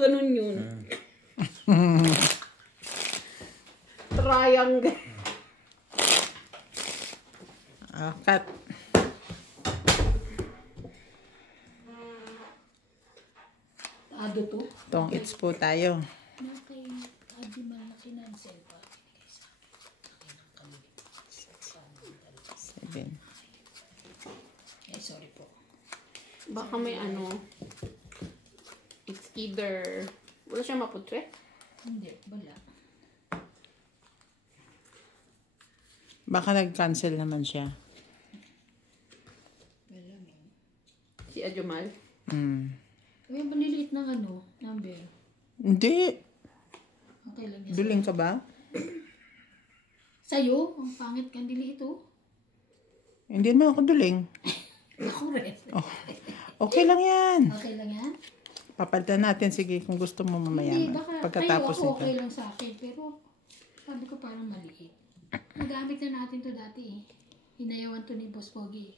ganun yun. Triangle. Cut. Ado to? Tong its po tayo. Nakay Adi malaki na ang selva. 7. Eh, sorry po. Baka may ano. It's either... Wala siya maputre? Hindi, wala. Baka nag-cancel naman siya. Wala mo. Si Ajumal? Kaya maliliit ng ano, number. Hindi. Okay lang yan. Duling ka ba? Sa'yo, ang pangit kang dili ito. Hindi naman ako duling. Ako rin. Okay lang yan. Okay lang yan? Papalitan natin. Sige, kung gusto mo mamaya. Hindi, baka Pagkatapos kayo ako nito. okay lang sa akin. Pero sabi ko parang maliit. Nagamit na natin to dati eh. Hinayawan to ni Boss Pogi.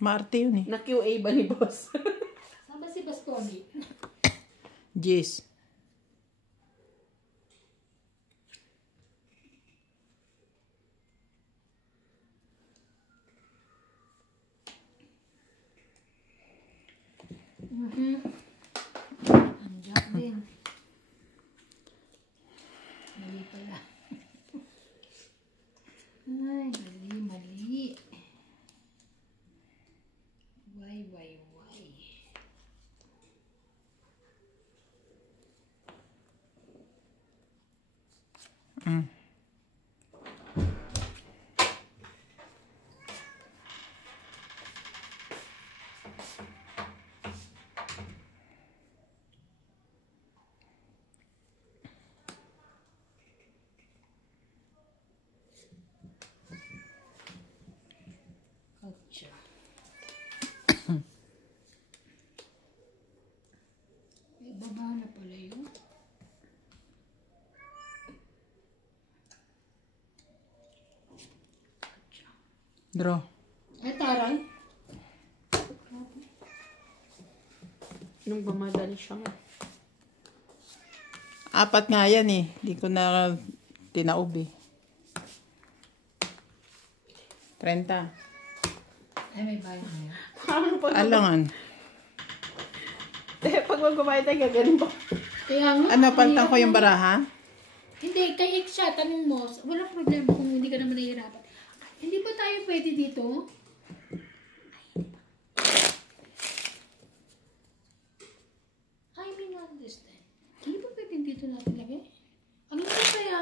Maarte yun eh. Na-QA ba ni boss? Saan ba si Boss Pogi? Jis. Andiyak din. Mali pala. Ay, mali. Why? Ouch. Baba na pala yun. Draw. Ay, taray. Nung bumadali siya nga. 4 nga yan eh. Hindi ko na tinaob eh. 30. Ay, may bayan na yan. Parang pag... Alangan. Pag magbabayad tayo, gagaling ba? Kaya nga. Ano, palitan ko yung baraha? Hindi, kay siya, tanong mo, walang problema kung hindi ka naman nahihirapan. Hindi ba tayo pwede dito? I mean, understand. Hindi ba pwede dito natin lagay? Ano ba kaya?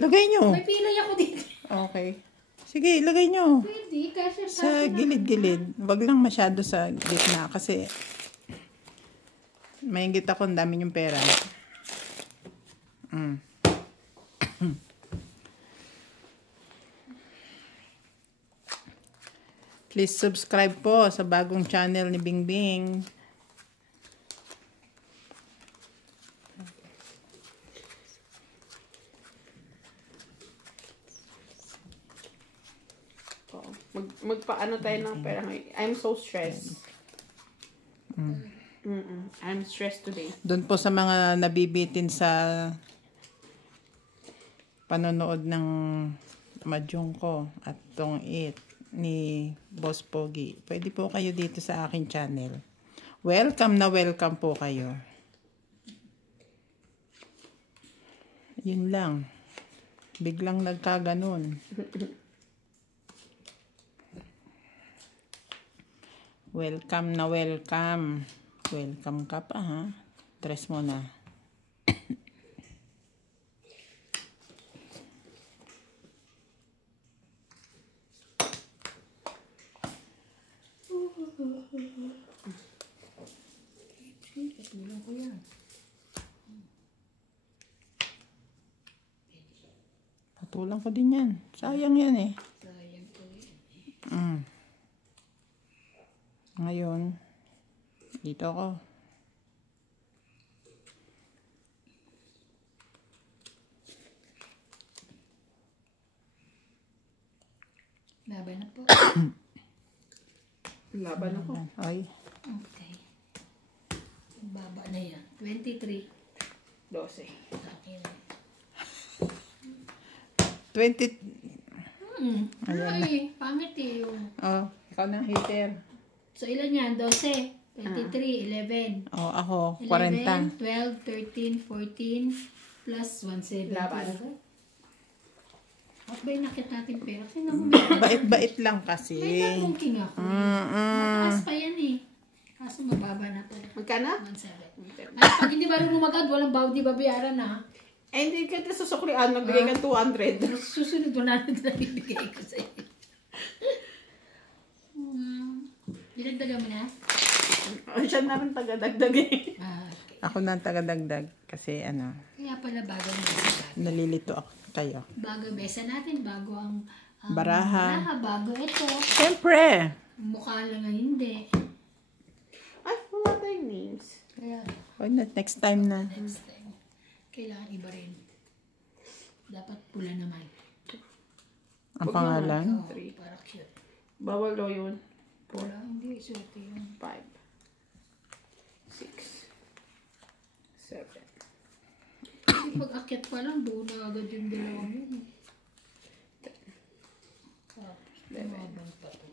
Lagay nyo. May pilay ako dito. Okay. Sige, lagay nyo. Pwede, kasi Sa gilid-gilid. Wag lang masyado sa gitna kasi maingit ako, ang dami yung pera. Please subscribe po sa bagong channel ni Bingbing. Magpaano tayo ng pera ngayon. I'm so stressed. I'm stressed today. Doon po sa mga nabibitin sa panonood ng Mahjong ko at Tong It ni Boss Pogi. Pwede po kayo dito sa akin channel. Welcome na welcome po kayo. Yun lang. Biglang nagkaganon. Welcome na welcome. Welcome ka pa ha. Tres mo na. Patulang ko yan. Patulang ko din yan. Sayang yan eh. Sayang ko yan. Ngayon, dito ako. Laban na po. Laban ako. Ay. 20. Ay, pangit eh. Oh, ikaw na hater. So, ilan yan? 12, 23, 11. Oh, ako, 11, 40. 12, 13, 14, plus 170. Laban. At ba yung nakit natin pera? Tingnan mo, may Bait-bait lang kasi. nagmungking ako. Mataas pa yan eh. Kaso mababa na pala. Magkano? 170. Ay, pag hindi marunong mag-add, walang bawd di babayaran na. Eh, hindi ka sa suklian, nagbigay ka 200. Susunod mo natin na bibigay ko sa iyo. Dinagdagan mo na? Siya na rin taga-dagdag eh. Okay. Ako na ang tagadagdag kasi Kaya pala bago ang nalilito ako kayo. bago besa natin, bago ang Baraha. bago ito. Siyempre! Mukha lang ang hindi. Ay, wala tayong names. Kaya, Why not next time na? next time, kailangan iba rin. Dapat pula naman. Ang pangalan? Oo, para cute. Bawal daw yun. Pula, hindi, suwerte yun. 5, 6, 7. Kasi pag akyat pa lang, buo na agad yung dalawang yun. eh. Tapos, lumabang pa to.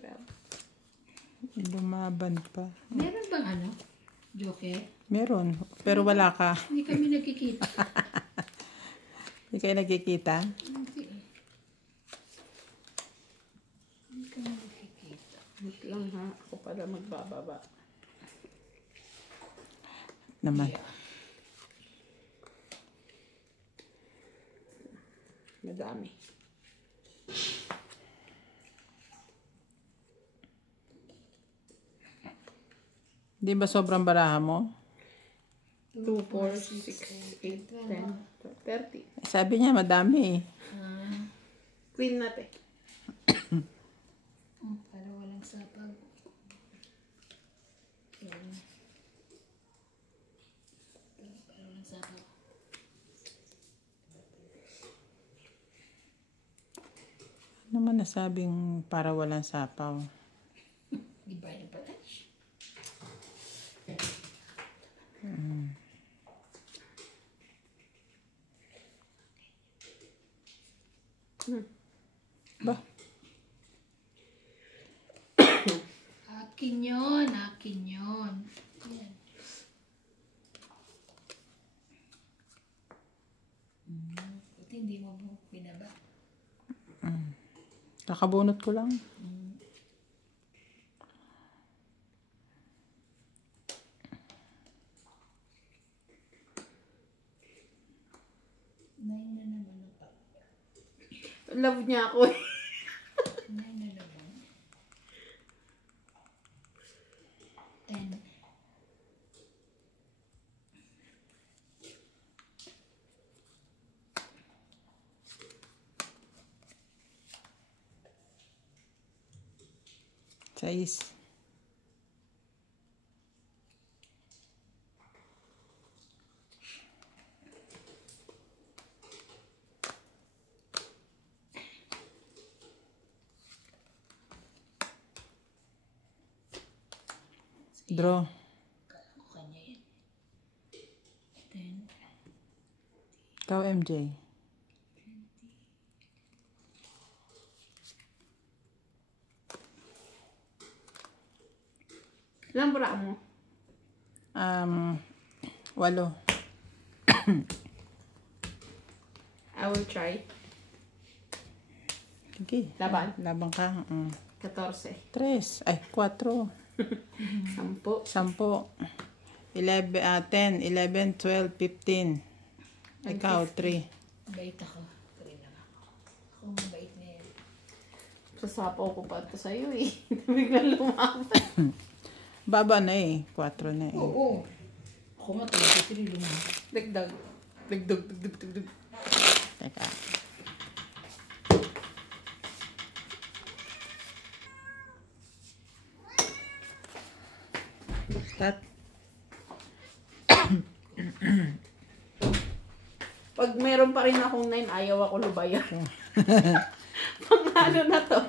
12. Lumaban pa. Meron bang ano? Joker? Meron. Pero wala ka. Hindi kami nagkikita. Hindi kayo nagkikita? Hindi eh. Hindi kami nagkikita. Wait lang ha. Ako pala magbababa. Naman. Madami. Di ba sobrang baraha mo? 2, 4, 6, 8, 10, 30. Sabi niya madami eh. Queen natin. Para walang sapag. Yan. Para walang sapag. Ano man nasabing para walang sapaw? Di ba yun pala? Ba? Akin yun. Akin yun. Yan. Buti hindi mo binaba. Kakabunot ko lang. Nine na naman ang pa. Love niya ako eh. Nine na naman. 10. Sais. Draw. Kala ko kanya yan. 10. Ikaw, MJ. Ilang bara mo? 8. I will try. Sige. Laban? Laban ka. 14. 3. Ay, 4. 10. 10. 10, 11, 12, 15. Ikaw, 3. Bait ako. Three lang ako. Ako mabait na yan. Sasapaw ko pa ito sa'yo eh. Biglang lumaban. Baba na eh. 4 na eh. Oo. Ako nga, 23 lumabas. Dagdag. Dagdag, dagdag, dagdag. Teka. Start. Pag meron pa rin akong 9, ayaw ako lubayan. Pangalo na to.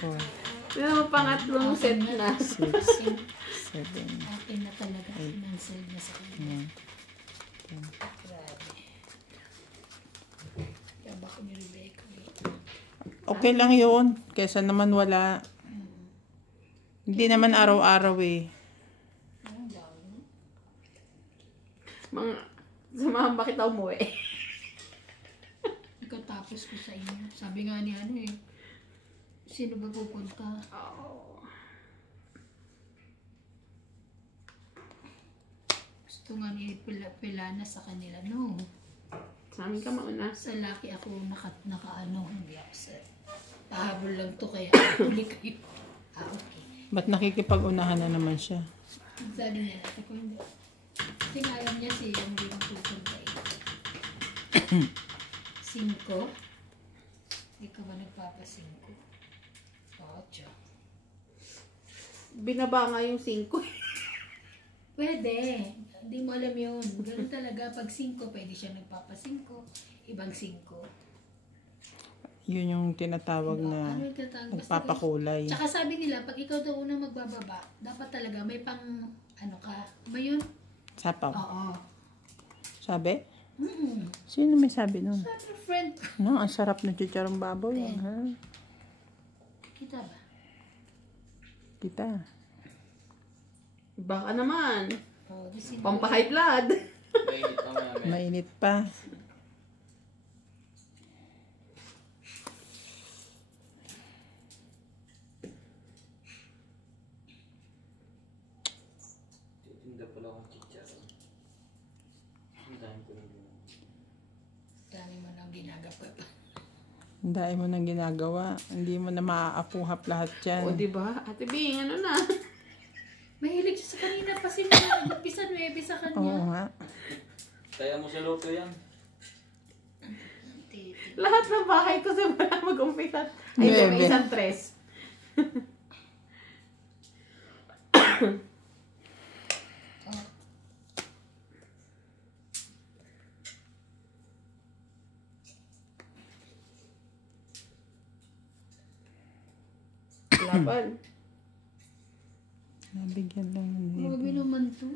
4, Yung pangatlong set na. 6, 7, Akin na talaga. Financial na sa kanya. 9, 10. Grabe. Kaya taba ko ni Rebecca. Okay lang yun. Kesa naman wala. Hindi naman araw-araw eh. Ang dami. Mga, samahan ba kita umuwi? Ikatapos ko sa inyo. Sabi nga ni ano eh, sino ba pupunta? Oo. Gusto nga ni Pilana sa kanila. No. Sa amin ka mauna. Sa laki ako naka-ano, hindi ako sa... Pahabol lang to kaya huli kayo. Okay. Ba't nakikipag-unahan na naman siya? Sabi niya natin ko hindi. Kasi nga alam niya siya hindi magpupunta eh. 5? Hindi ka ba nagpapa-5? 8. Binaba nga yung 5. Pwede. Hindi mo alam yun. Ganun talaga. Pag 5, pwede siya nagpapa-5. Ibang 5. Yun yung tinatawag na Ano yung tatawag? nagpapakulay. Tsaka sabi nila, pag ikaw daw unang magbababa, dapat talaga may pang, ano ka, ba yun? Sapaw. Oo. Sabi? Mm-mm. Sino may sabi nun? Sabi ng friend ko. No, ang sarap ng chicharong baboy. Ten. Ha? Kita ba? Kita. Baka naman. Oo, di sino. Pampahigh blood. Mainit na maya. Mainit pa. Titinda pala akong chicharon. Ang dami ko rin ginawa. Dami mo nang ginagapap. Ang dami mo nang ginagawa. Hindi mo na maaapuhap lahat yan. O, diba? Ate Bing, ano na? Mahilig siya sa kanina pa sila. Nagpisan mo sa kanya. Oo nga. Kaya mo sa luto yan. Lahat ng bahay ko simula mag-umpisa. Ay, Nuebe. may isang 3. Laban. Nabigyan lang ng Grabe naman to.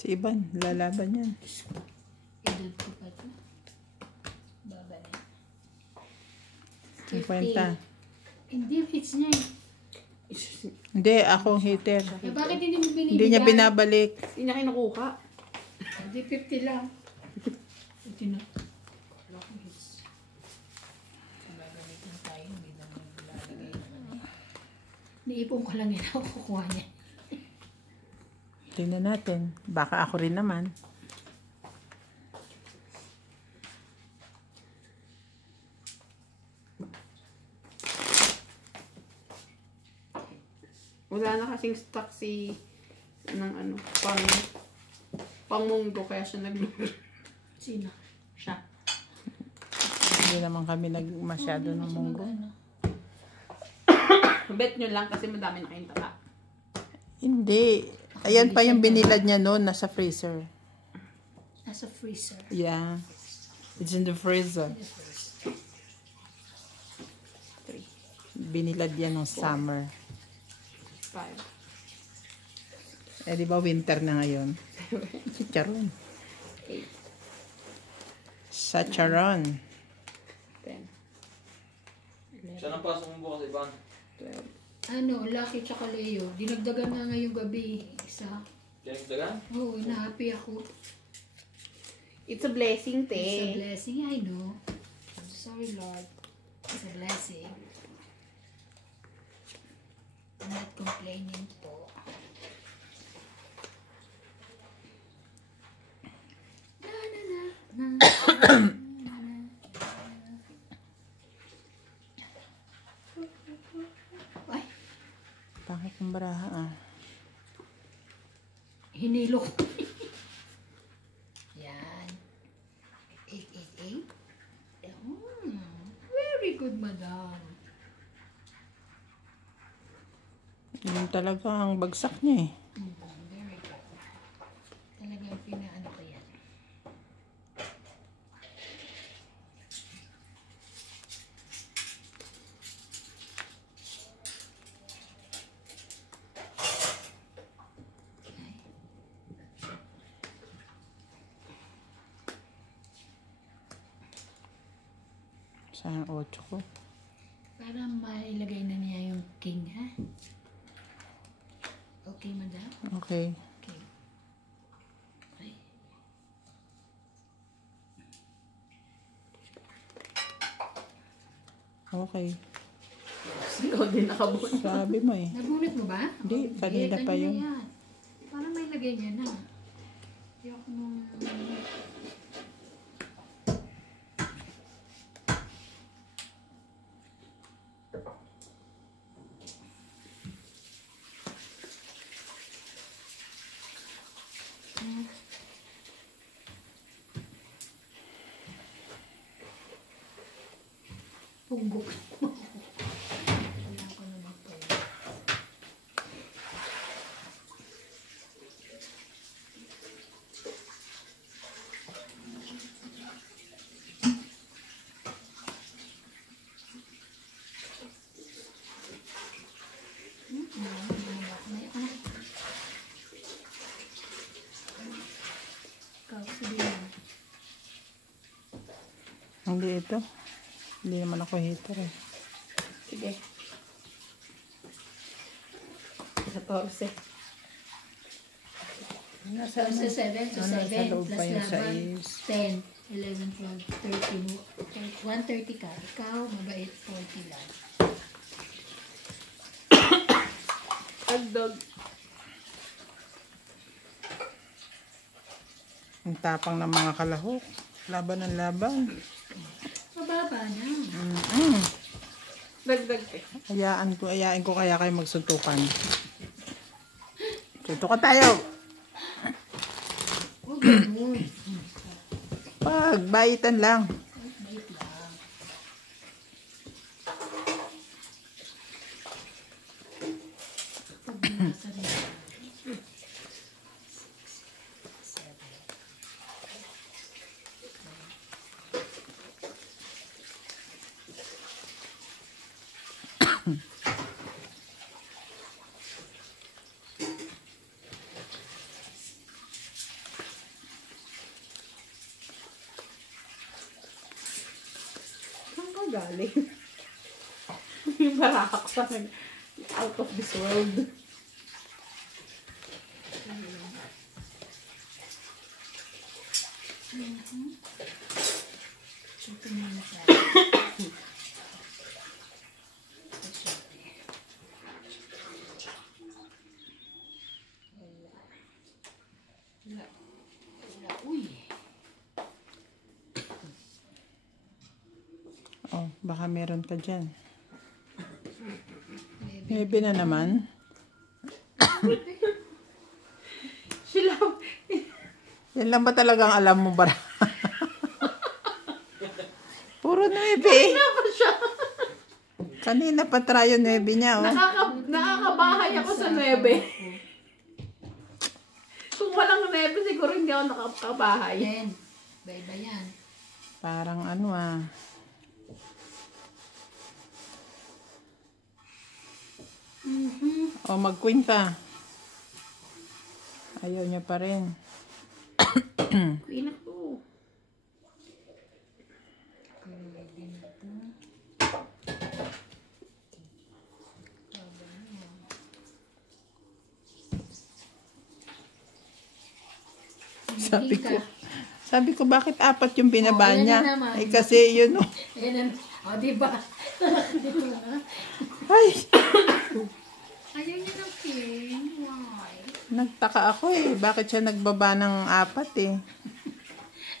Si Ivan, lalaban yan. Edad ko pa to. Baba na. 50. Hindi, hits niya eh. Hindi, ako ang hitter. Eh, bakit hindi mo binibigay? Hindi niya binabalik. Hindi niya kinukuha. Hindi, 50 lang. 50 na. Wala akong hits. Gagamitin tayo, hindi naman lalagay naman eh. Niipon ko lang yan ako kukuha niya. Tingnan natin. Baka ako rin naman. Wala na kasing stock si ng ano, pangmunggo kaya siya nagluluto. Sino? Siya. Hindi naman kami masyado ng munggo. Bet nyo lang kasi madami na kayong taba. Hindi. Ayan pa yung binilad niya noon. Nasa freezer. Nasa freezer. Yeah. It's in the freezer. The freezer. 3, Binilad yan nung summer. 5, Eh, di ba winter na ngayon? Chicharon. 8, Sacharon. 10, Saan ang pasok mo bukas, Ivan? 12. Ano, Lucky tsaka Leo. Dinagdagan na ngayong gabi. Isa. Pinagdagan? Oo, na-happy ako. It's a blessing, It's a te. blessing, I know. I'm sorry, Lord. It's a blessing. I'm not complaining po. Na, na, na, na. Ay, Bakit ang baraha ah? hinilo ko. Yan. 888. Very good, madam. Yun talaga ang bagsak niya eh. Very good. Talagang pinaano ko yan. Sa 8 ko. Para mailagay na niya yung king, ha? Okay, madam? Okay. Okay. Ay. Okay. Ikaw din nakabun. Sabi mo eh. Nabunot mo ba? Hindi, kanina pa yun. Yan. Para may lagay niya na. Yok nung... Punggok. Wala ko naman po. Ikaw, sabihin mo. Hindi ito. Hindi naman ako hater eh. Sige. 14. Nasa Sa 7, so 7 loob plus pa yung laban, 6. 10, 11, 12, 13, 130 ka. Ikaw, mabait, 40 lang. Agdog. Ang tapang ng mga kalahok. Laban ng laban. Mababa na. Dagdag eh. Ayain ko kaya kayo magsuntukan. Suntukan tayo! Huwag ganun. Pagbaitan lang. Bait lang. Pag nasa rin. 7. Saan ka galing? Yung baraka ko sa out of this world. Ito muna tayo. Wala. Wala. Uy. Oh, baka meron ka dyan. Maybe. 9 na naman. Sila. Yan lang ba talagang alam mo ba? Puro 9 eh. Ano pa siya? Kanina pa try yung 9 niya, oh. Nakakabahay ako sa 9. Kung walang 9, siguro hindi ako nakakabahay. 10. Iba-iba yan. Parang ano ah. O, mag-queen ka. Ayaw niya pa rin. Queen ako. Sabi ko, bakit 4 yung binaba Oh, yan niya? na naman. Eh, kasi yun, oh. Ayan. O, diba? Ay, Ayaw niya ng king. Why? nagtaka ako eh. Bakit siya nagbaba ng 4 eh?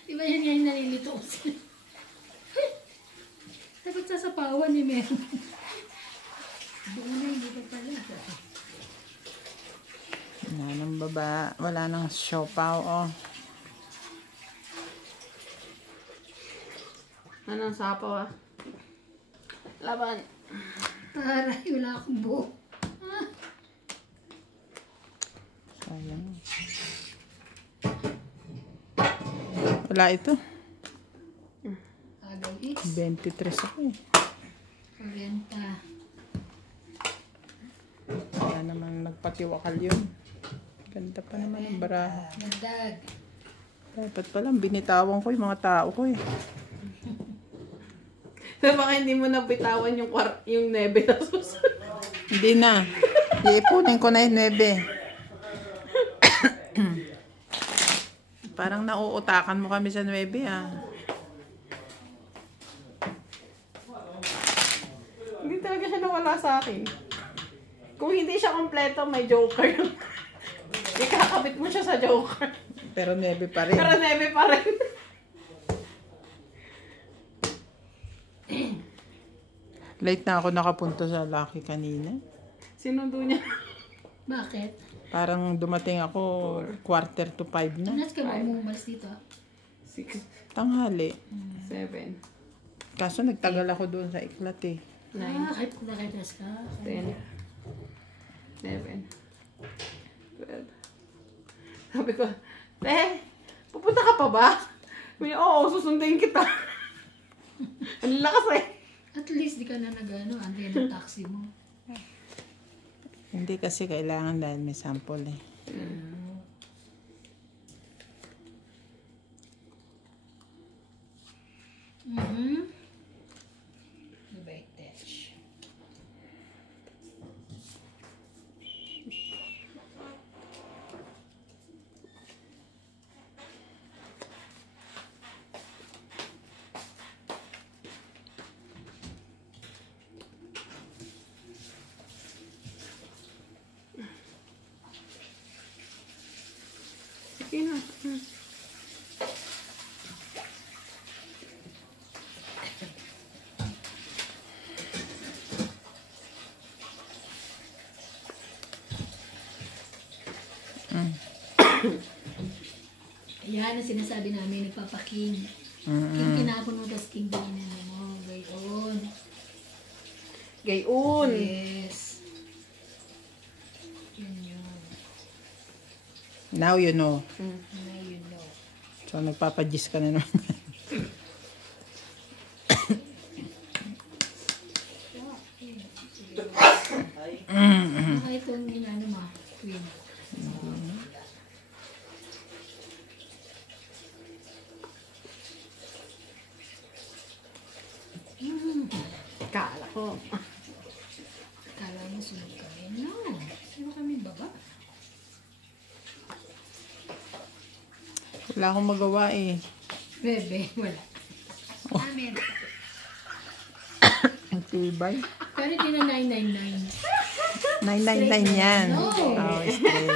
Diba yan nga yung nalilito ko sila? Dapat sasapawan ni Mel. Doon na, hindi pa pala. Wala nang baba. Wala nang siopaw, oh. Anong sapaw ah? Laban. Aray, wala akong buo. Sayang. Wala ito. Agaw is. 23 ako eh. 40. Wala naman nagpatiwakal yun. Ganda pa naman ang baraha. Nagdag. Dapat palang binitawan ko yung mga tao ko eh. So, baka hindi mo nabitawan yung nebe na susunod. Hindi na. Iipunin ko na yung 9. Parang nauutakan mo kami sa 9 ah. Hindi talaga siya nawala sa akin. Kung hindi siya kompleto, may joker. Ikakabit mo siya sa joker. Pero 9 pa rin. Pero nebe pa rin. Late na ako nakapunta sa Lucky kanina. Sinundo niya. Bakit? Parang dumating ako 4:45 na. Anas ka ba umumalis dito? 6, Tanghali. 7, Kaso nagtagal ako doon sa iklat eh. 9, Kahit nakadas ka. 10, 11, 12. Sabi ko, pupunta ka pa ba? Sabi niya, oo, susundin kita. Ang lakas eh. At least di ka na antay ng taxi mo. Hindi kasi kailangan dahil may sample eh. Diabetes. Sige na. Yan ang sinasabi namin, nagpapaking. King kinapon mo, tas king bininin mo. Gayon. Gayon. Yes. Yun yun. Now you know. Now you know. So nagpapajis ka na naman. Baka itong ano mo, queen. Kala ko. Kala mo sunod kami? No. Sino kami baba? Wala akong magawa eh. Bebe, wala. Amen. Ang tibay. Pero di na 999. 999 yan. No. Oh, straight.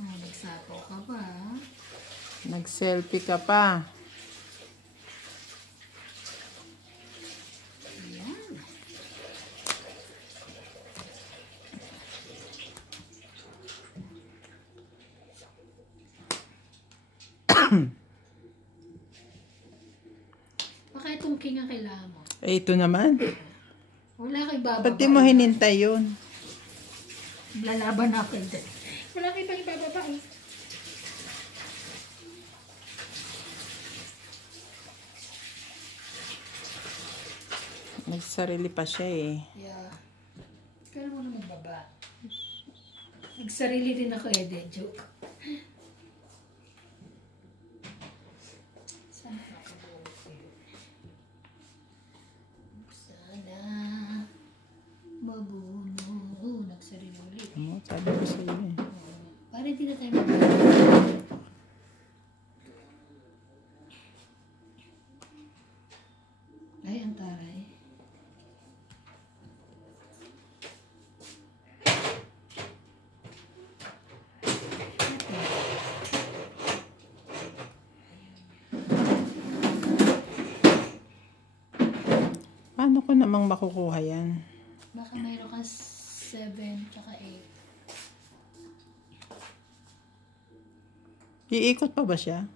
Oh, nagsapo ka pa. Nag-selfie ka pa. Ayan. Baka itong king ang kailangan mo. Eh, ito naman. Wala kay bababa. Ba't di mo hinintay yun? Lalaban ako dyan. Wala kay pang ibababa eh. Nagsarili pa siya eh. Yeah. Kaya mo na magbaba. Nagsarili din ako eh, joke. Sana makabuo ko yun. Sana mabuno. Nagsarili ulit. Ano, sabi ko sa iyo eh. Para hindi na tayo magbaba. Ay, ang taray. Paano ko namang makukuha yan? Baka mayroon ka 7 tsaka 8. Iikot pa ba siya?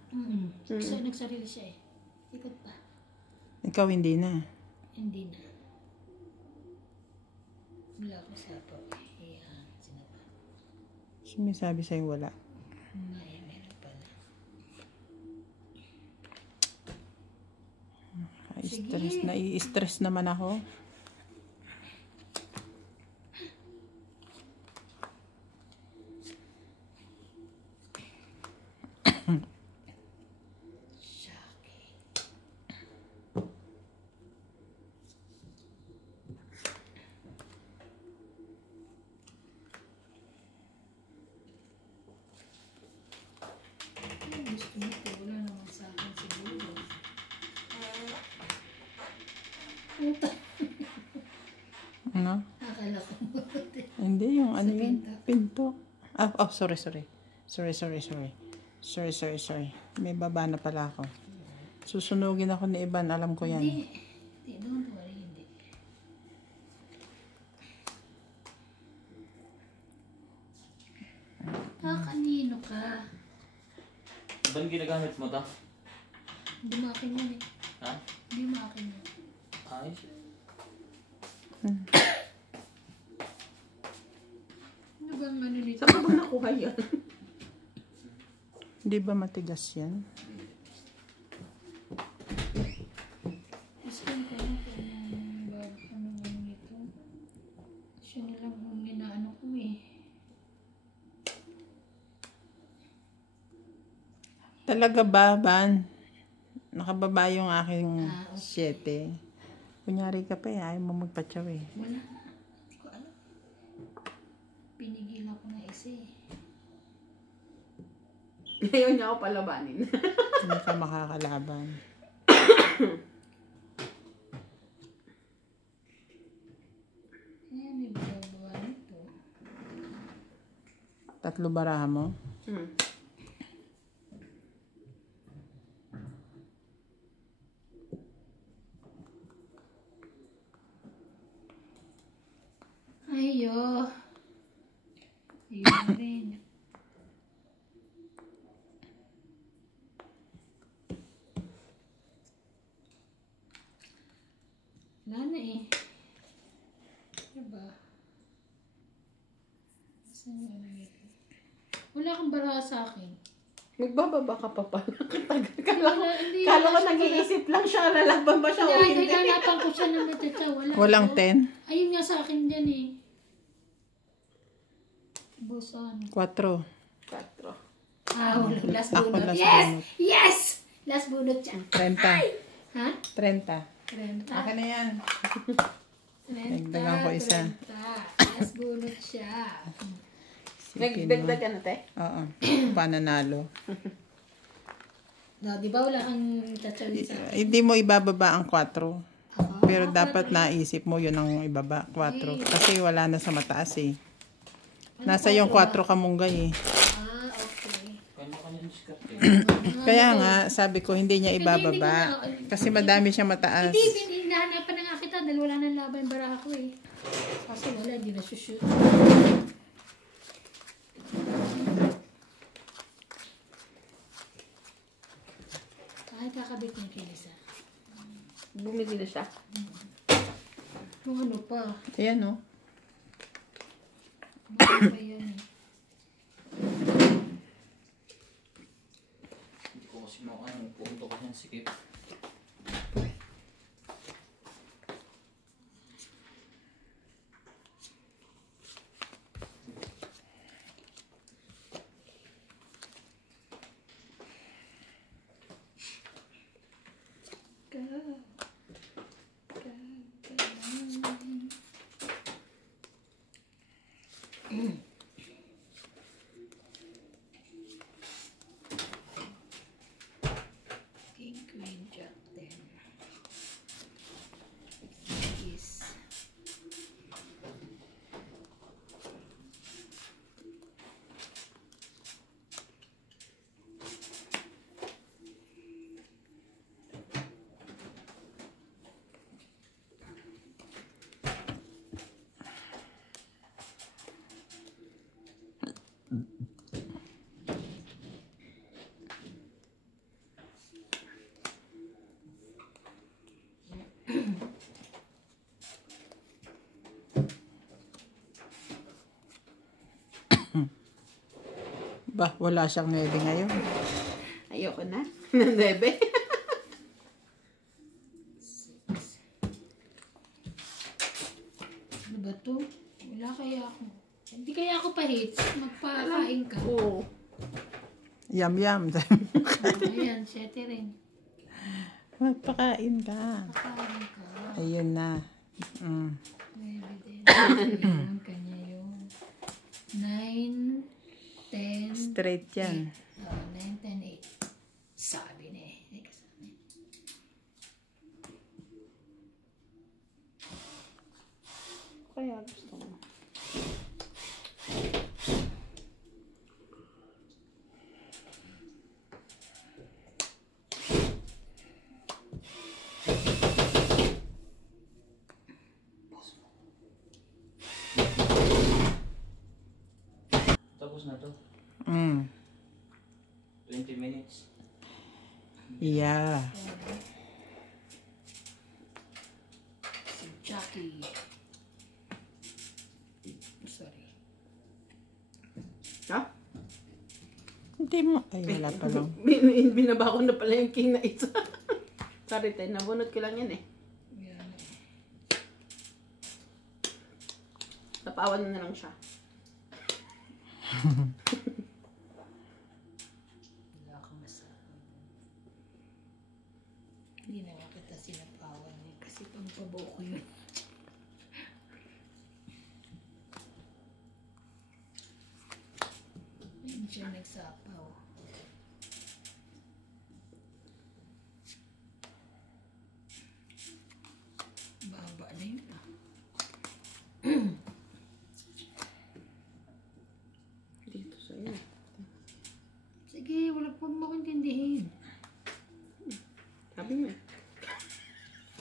So, nagsarili siya eh. Ikot pa. Ikaw hindi na. Hindi na. Wala ko sa po. Ayan, sinapa. Sumisabi sa'yo wala. May, meron pala. Stress, nai-stress naman ako. Ano? Akala ko. Hindi, yung ano Sa yun? pinto. Pinto. Ah, oh, sorry. May baba na pala ako. Susunugin ako ni Iban, alam ko yan. Hindi. Hindi, don't worry. Hindi. Kanino ka? Ba't ginagamit mo to? Hindi mo akin yan eh. Ha? Hindi mo akin yan. Ayos. Ano bang ano nito? Saan mo ba nakuha yan? Di ba matigas yan? Iskan ko na kung ano nito. Siya na lang kung inaano ko eh. Talaga ba, Ban? Nakababa yung aking Okay. 7. Kunyari ka pa eh, ayaw mo magpatsaw eh. Wala. Hindi ko alam. Pinigilan ko na isa eh. Ayaw niya ako palabanin. Hindi ka makakalaban. May bagawa nito. 3 baraha mo? Ayo. Ayun rin. Wala na eh. Diba? Saan yung ano nito? Wala kang baraha sa akin. Magbababa ka pa pala. Kala ko, Hindi, kala ko wala siya nag-iisip lang siya. Lalaban ba siya o Kaya hindi? naganapan ko siya ng matsatsa. Walang ito. 10? Ayun nga sa akin dyan eh. Busan. 4. 4. Last Ako bunot. last Yes! bunot. Yes! Last bunot siya. 30. Ha? 30. 30. Akin na yan. 30. Dagdagan ko isa. 30. Last bunot siya. Sipin mo. Nagdagdag ka na, te? Oo. Pananalo. No, di ba wala kang tatawid sa Hindi mo ibababa ang 4. ako? Pero dapat naisip mo yun ang ibaba. 4. Kasi wala na sa mataas eh. Nasa yung 4 kamunggay eh. Okay. Kanya-kanya diskarte. Kaya nga, sabi ko hindi niya ibababa. Kasi madami siyang mataas. Hindi, hinahanapan na nga kita dahil wala nang laban baraha ko eh. Kasi wala, hindi na shoot. Kahit kakabit niya kay Lisa. Bumili na siya. Yung ano pa. Ayan oh. Ano pa yan eh. Hindi ko kasi makakaya. Pumunto ko siyang sikip. King, Queen, Jack, 10. Is. Bah, wala siyang 9 ngayon. Ayoko na. Nandebe. Ano ba to? Wala kaya ako. Hindi kaya ako pa-hits. Magpakain ka. Oo. Yum. Ayan, 7 rin. Magpakain ka. Pakain ka. Ayun na. Maybe din. Ayan, kanya yung 9, 10. Straight yan. 9, 10, 8. Sabi na eh. Hindi ka sabi. kaya gusto mo? Tapos na to. 20 minutes. Yeah. Si Jackie. Sorry. Ha? Hindi mo. Ay, wala pa lang. Binaba ko na pala yung king na isa. Sorry, tay. Nabunot ko lang yan eh. Yan. Tapawan na lang siya. Wala kang masabi. Hindi na nga kita sinapawan eh. Kasi pangpabuo ko yun. Hindi siya nagsapaw. Baba na yun ah. Dito sa'yo. Sige, wala po mo intindihin. Sabi mo eh.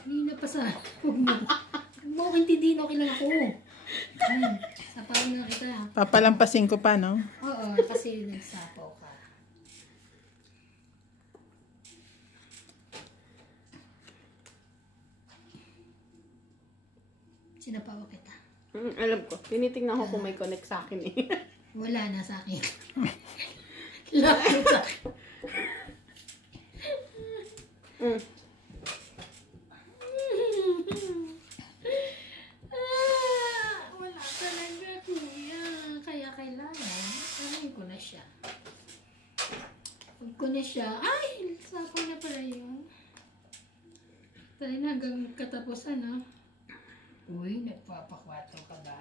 Hindi na pa sa huwag mo. Huwag mo akong intindihin, okay lang ako. Sapaw na kita. Papalampasin ko pa, no? Oo, kasi nagsapaw ka. Sinapaw kita. Alam ko. Tinitingnan ko kung may connect sa akin eh. Wala na sa akin. Lapit sa akin. Mm. Wala talaga, kuya. Kaya kailangan. Alam ko na siya. Pag ko na siya, ay! Sapaw na pala yun. Tayo na hanggang katapusan, ha? Uy, nagpapakwato ka ba?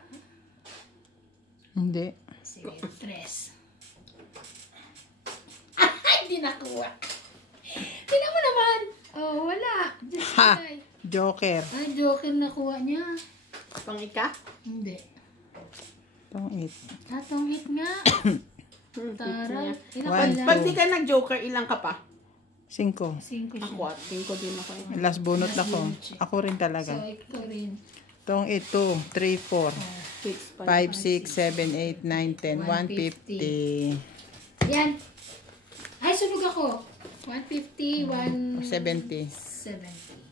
Hindi. Sige, 3. Ay, di nakuha. Tingnan mo naman. Oh, wala. Just Ha! try. Joker. Ay, joker nakuha niya. Pang-ika? Hindi. Tong it. Tatongit nga. Taray. Pag di ka nag-joker, ilang ka pa? 5. 5 siya. Ako at 5 din ako. Last bunot Last ako. bunot siya. Ako rin talaga. So, ikaw rin. Tong it, 2, 3, 4, 6, 5, 6, 7, 8, 9, 10, 150. Yan. Ay, sunog ako. 150, 70. 170.